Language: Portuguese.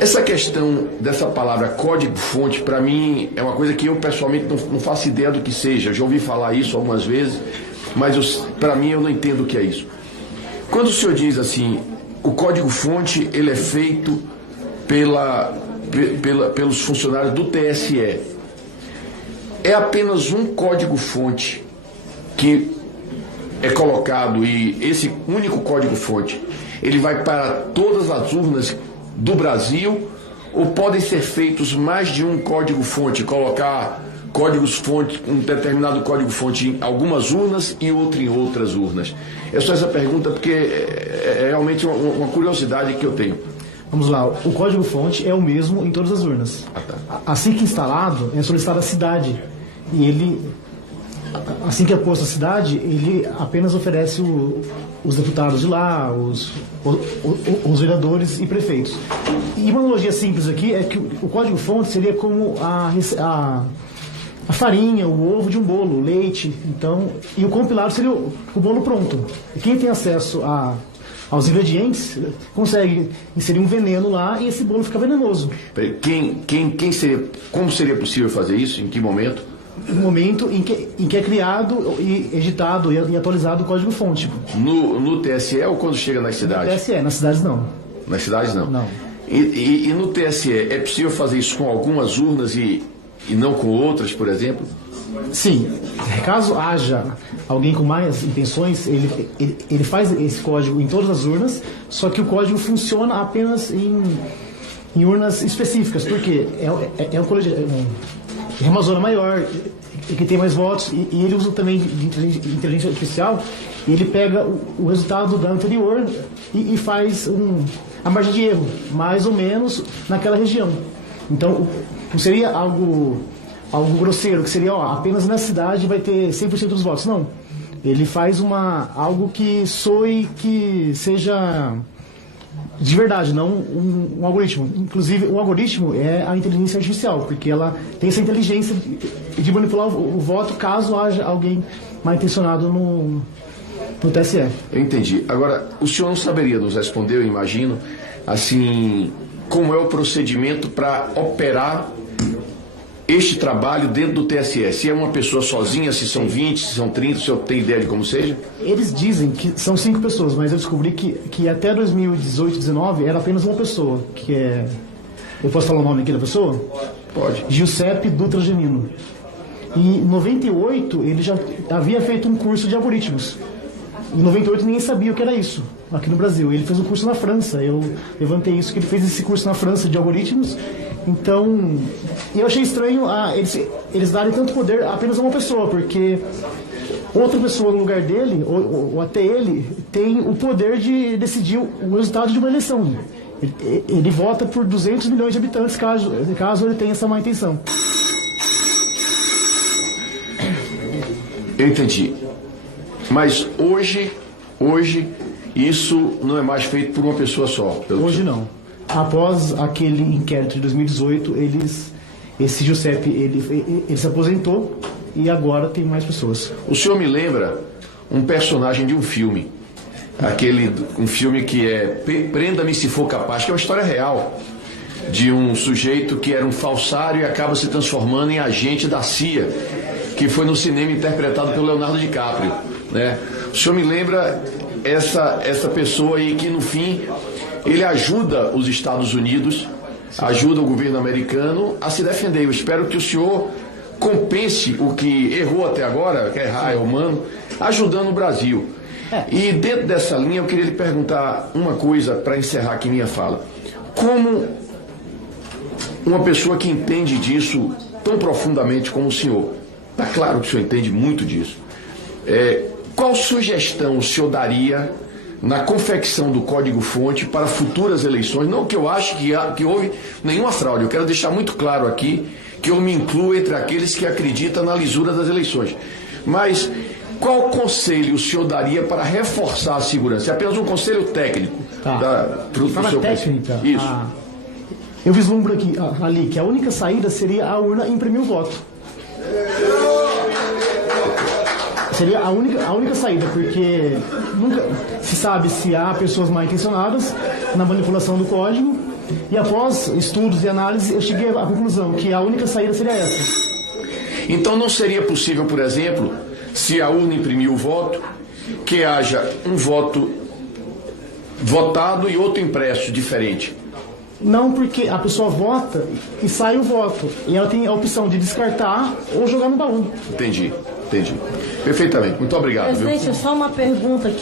Essa questão dessa palavra código-fonte, para mim, é uma coisa que eu pessoalmente não faço ideia do que seja. Eu já ouvi falar isso algumas vezes, mas para mim eu não entendo o que é isso. Quando o senhor diz assim, o código-fonte ele é feito pelos funcionários do TSE, é apenas um código-fonte que é colocado e esse único código-fonte ele vai para todas as urnas do Brasil, ou podem ser feitos mais de um código-fonte, colocar códigos-fonte, um determinado código-fonte em algumas urnas e outro em outras urnas? É só essa pergunta porque é realmente uma curiosidade que eu tenho. Vamos lá, o código-fonte é o mesmo em todas as urnas. Assim que instalado, é solicitada a cidade. E ele, assim que é posto a cidade, ele apenas oferece os deputados de lá, os vereadores e prefeitos. E uma analogia simples aqui é que o código-fonte seria como a farinha, o ovo de um bolo, o leite. Então, e o compilado seria o bolo pronto. E quem tem acesso aos ingredientes consegue inserir um veneno lá e esse bolo fica venenoso. Como seria possível fazer isso? Em que momento? No momento em que é criado e editado e atualizado o código-fonte. No TSE ou quando chega nas cidades? No TSE, nas cidades não. Nas cidades não? Não. E no TSE, é possível fazer isso com algumas urnas e não com outras, por exemplo? Sim. Caso haja alguém com mais intenções, ele faz esse código em todas as urnas, só que o código funciona apenas em urnas específicas, porque é uma zona maior e que tem mais votos, e ele usa também de inteligência artificial, e ele pega o resultado da anterior e faz a margem de erro, mais ou menos naquela região. Então, não seria algo grosseiro, que seria, apenas na cidade vai ter 100% dos votos. Não. Ele faz algo que soe, que seja de verdade, não um algoritmo. Inclusive, o algoritmo é a inteligência artificial, porque ela tem essa inteligência de manipular o voto caso haja alguém mal intencionado no TSE. Eu entendi. Agora, o senhor não saberia nos responder, eu imagino, assim, como é o procedimento para operar este trabalho dentro do TSE? Se é uma pessoa sozinha, se são 20, se são 30, se eu tenho ideia de como seja? Eles dizem que são 5 pessoas, mas eu descobri que até 2018, 2019 era apenas uma pessoa, que é... Eu posso falar o nome aqui da pessoa? Pode. Giuseppe Dutra Genino. E em 98 ele já havia feito um curso de algoritmos. Em 98 ninguém sabia o que era isso aqui no Brasil. Ele fez um curso na França. Eu levantei isso, que ele fez esse curso na França de algoritmos. Então, eu achei estranho eles darem tanto poder a apenas a uma pessoa, porque outra pessoa no lugar dele, ou até ele, tem o poder de decidir o resultado de uma eleição. Ele vota por 200 milhões de habitantes caso ele tenha essa má intenção. Eu entendi. Mas hoje isso não é mais feito por uma pessoa só? Hoje não. Após aquele inquérito de 2018, esse Giuseppe ele se aposentou e agora tem mais pessoas. O senhor me lembra um personagem de um filme, um filme que é Prenda-me se for capaz, que é uma história real de um sujeito que era um falsário e acaba se transformando em agente da CIA, que foi no cinema interpretado pelo Leonardo DiCaprio, né? O senhor me lembra essa pessoa aí que no fim ele ajuda os Estados Unidos, ajuda o governo americano a se defender. Eu espero que o senhor compense o que errou até agora, que errar é humano, ajudando o Brasil. E dentro dessa linha eu queria lhe perguntar uma coisa para encerrar aqui minha fala. Como uma pessoa que entende disso tão profundamente como o senhor, está claro que o senhor entende muito disso, qual sugestão o senhor daria na confecção do código-fonte para futuras eleições? Não que eu ache que houve nenhuma fraude, eu quero deixar muito claro aqui que eu me incluo entre aqueles que acreditam na lisura das eleições. Mas qual conselho o senhor daria para reforçar a segurança? É apenas um conselho técnico. Para a técnica, isso. Eu vislumbro ali que a única saída seria a urna imprimir o voto. Seria a única saída, porque nunca se sabe se há pessoas mal intencionadas na manipulação do código, E após estudos e análises, eu cheguei à conclusão que a única saída seria essa. Então não seria possível, por exemplo, se a urna imprimir o voto, que haja um voto votado e outro impresso diferente? Não, porque a pessoa vota e sai o voto. E ela tem a opção de descartar ou jogar no baú. Entendi. Perfeitamente. Muito obrigado. Presidente, Viu? só uma pergunta aqui.